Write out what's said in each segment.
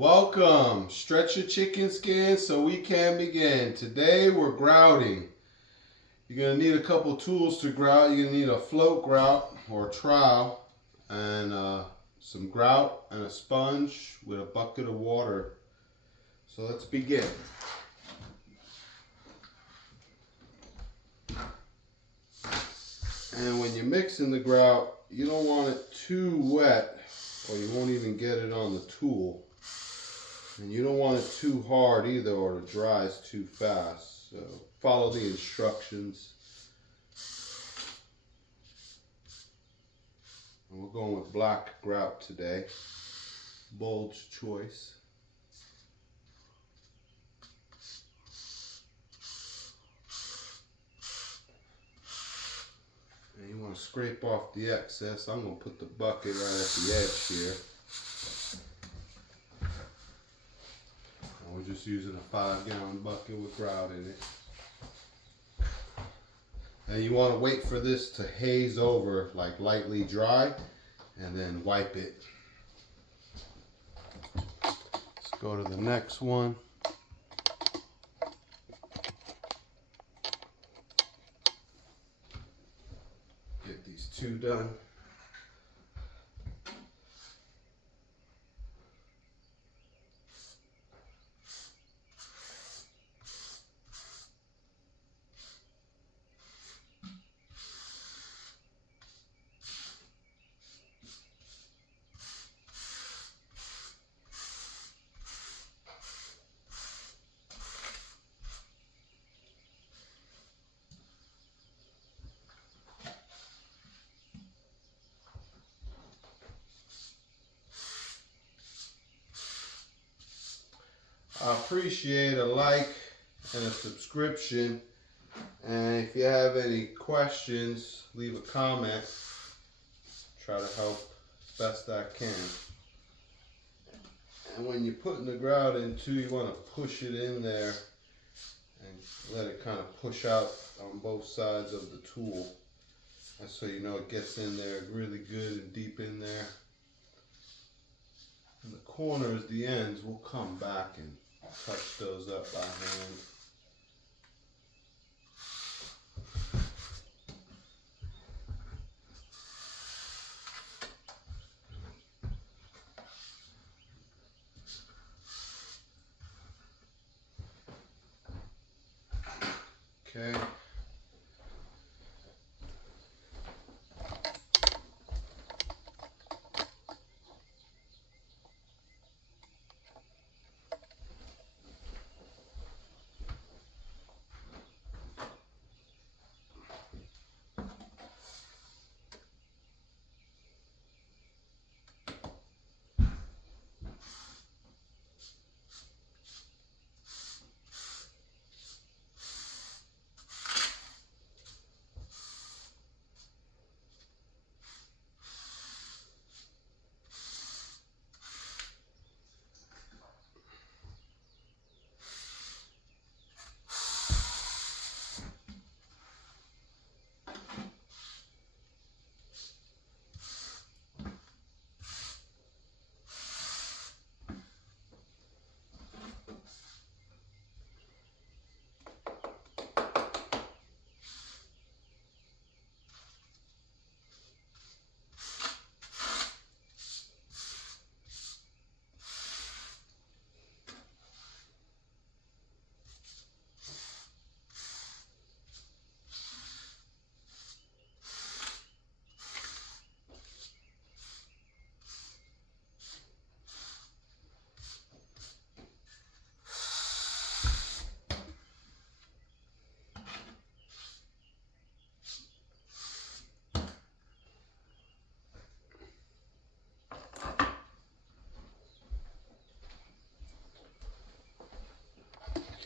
Welcome. Stretch your chicken skin so we can begin. Today we're grouting. You're going to need a couple tools to grout. You're going to need a float grout or trowel and some grout and a sponge with a bucket of water. So let's begin. And when you're mixing the grout, you don't want it too wet or you won't even get it on the tool. And you don't want it too hard either or it dries too fast. So follow the instructions. And we're going with black grout today. Bold's choice. And you want to scrape off the excess. I'm going to put the bucket right at the edge here. We're just using a 5-gallon bucket with grout in it. And you want to wait for this to haze over, like lightly dry, and then wipe it. Let's go to the next one. Get these two done. I appreciate a like and a subscription, and if you have any questions, leave a comment. Try to help as best I can. And when you're putting the grout in too, you want to push it in there and let it kind of push out on both sides of the tool. And so you know it gets in there really good and deep in there. And the corners, the ends, we'll come back and touch those up by hand. Okay.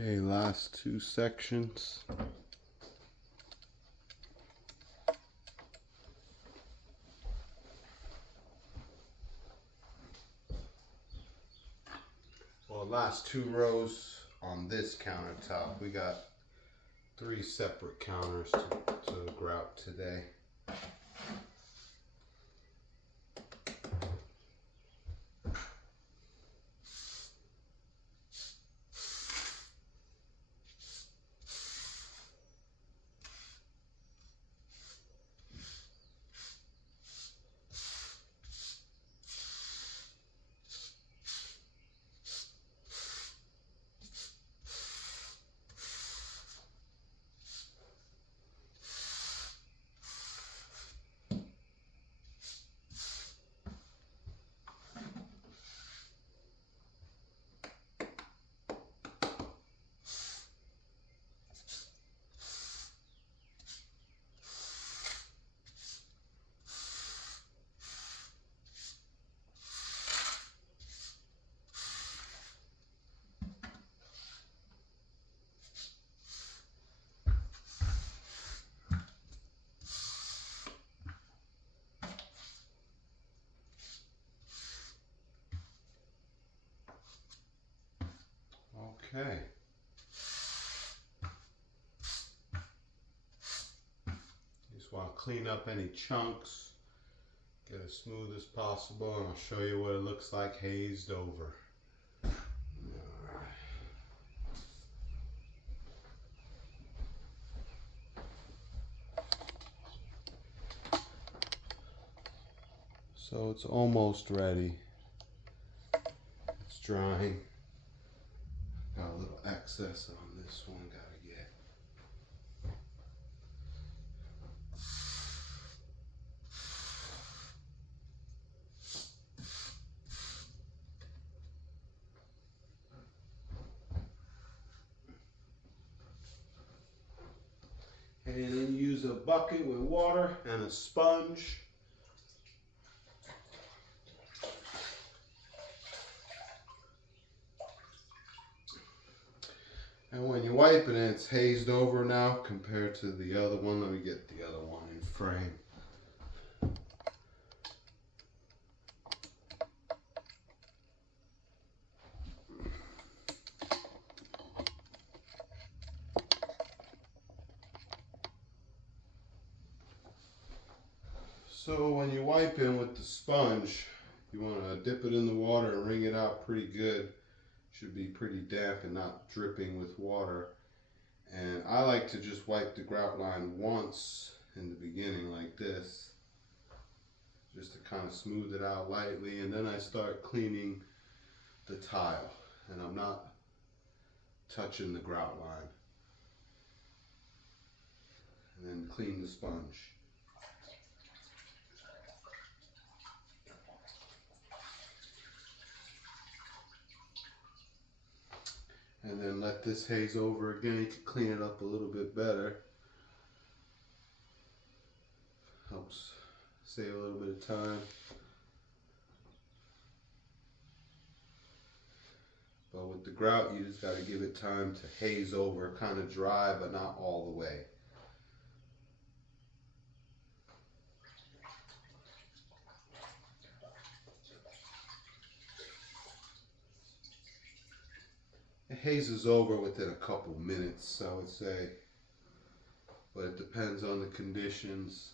Okay, last two sections. Well, last two rows on this countertop. We got 3 separate counters to grout today. Okay. Just want to clean up any chunks, get as smooth as possible, and I'll show you what it looks like hazed over. So it's almost ready. It's drying. Got a little excess on this one, gotta get. And then use a bucket with water and a sponge. And when you wipe it, it's hazed over now compared to the other one. Let me get the other one in frame. So when you wipe in with the sponge, you want to dip it in the water and wring it out pretty good. Should be pretty damp and not dripping with water. And I like to just wipe the grout line once in the beginning like this, just to kind of smooth it out lightly, and then I start cleaning the tile, and I'm not touching the grout line. And then clean the sponge. And then let this haze over again. You can clean it up a little bit better. Helps save a little bit of time. But with the grout, you just got to give it time to haze over, kind of dry, but not all the way. It hazes over within a couple minutes, I would say, but it depends on the conditions.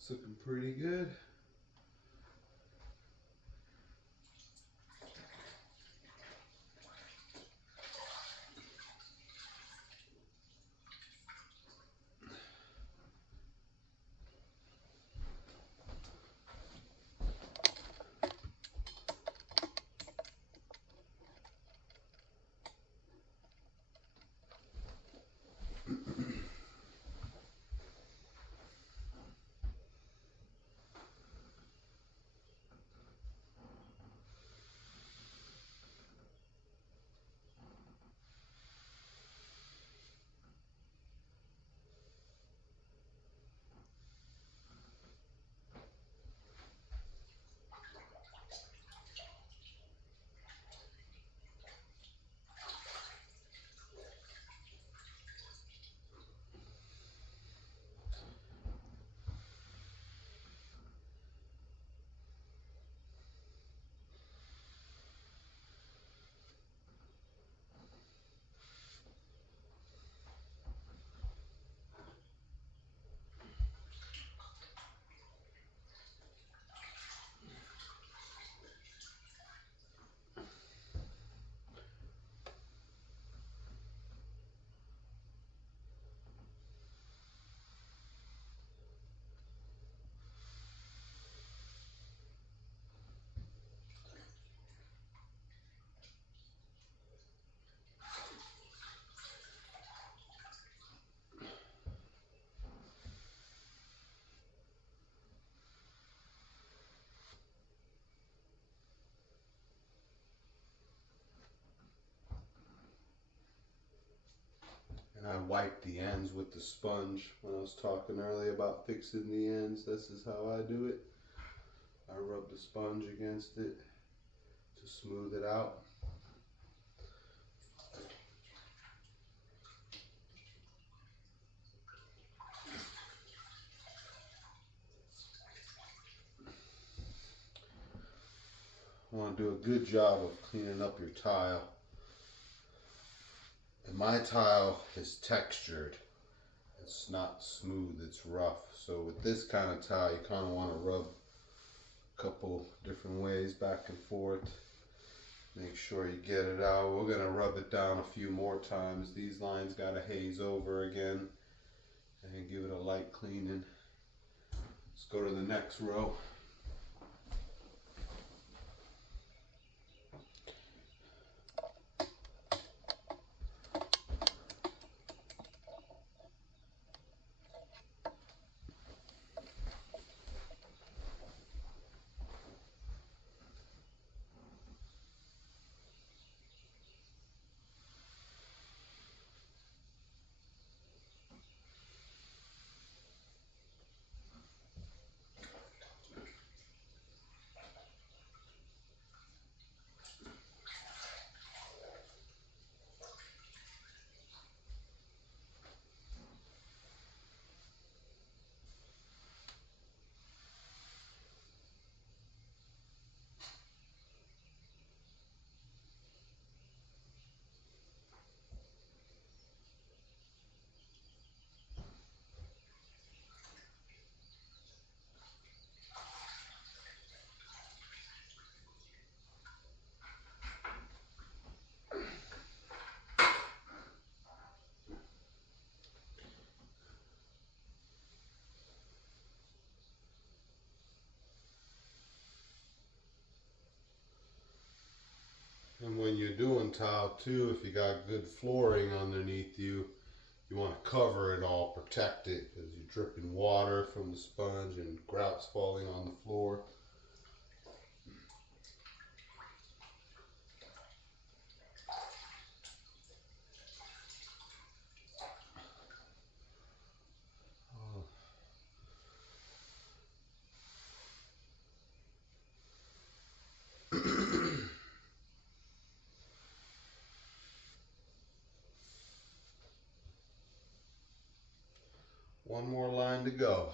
It's looking pretty good. I wipe the ends with the sponge. When I was talking earlier about fixing the ends, this is how I do it. I rub the sponge against it to smooth it out. I want to do a good job of cleaning up your tile. And my tile is textured. It's not smooth, it's rough. So with this kind of tile, you kind of want to rub a couple different ways back and forth. Make sure you get it out. We're going to rub it down a few more times. These lines got to haze over again and give it a light cleaning. Let's go to the next row. And when you're doing tile too, if you got good flooring underneath you, you want to cover it all, protect it, because you're dripping water from the sponge and grout's falling on the floor. One more line to go.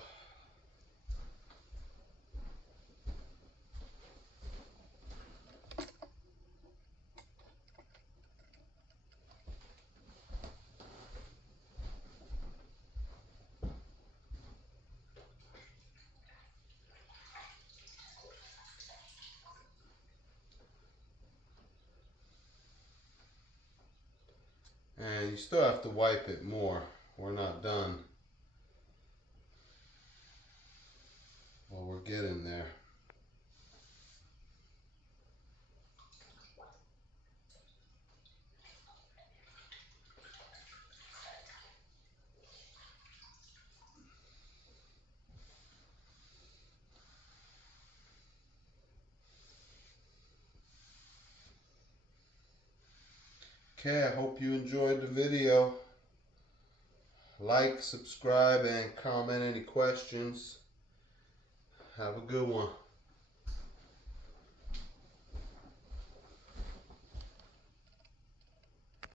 And you still have to wipe it more. We're not done. Well, we're getting there. Okay, I hope you enjoyed the video. Like, subscribe, and comment any questions. Have a good one.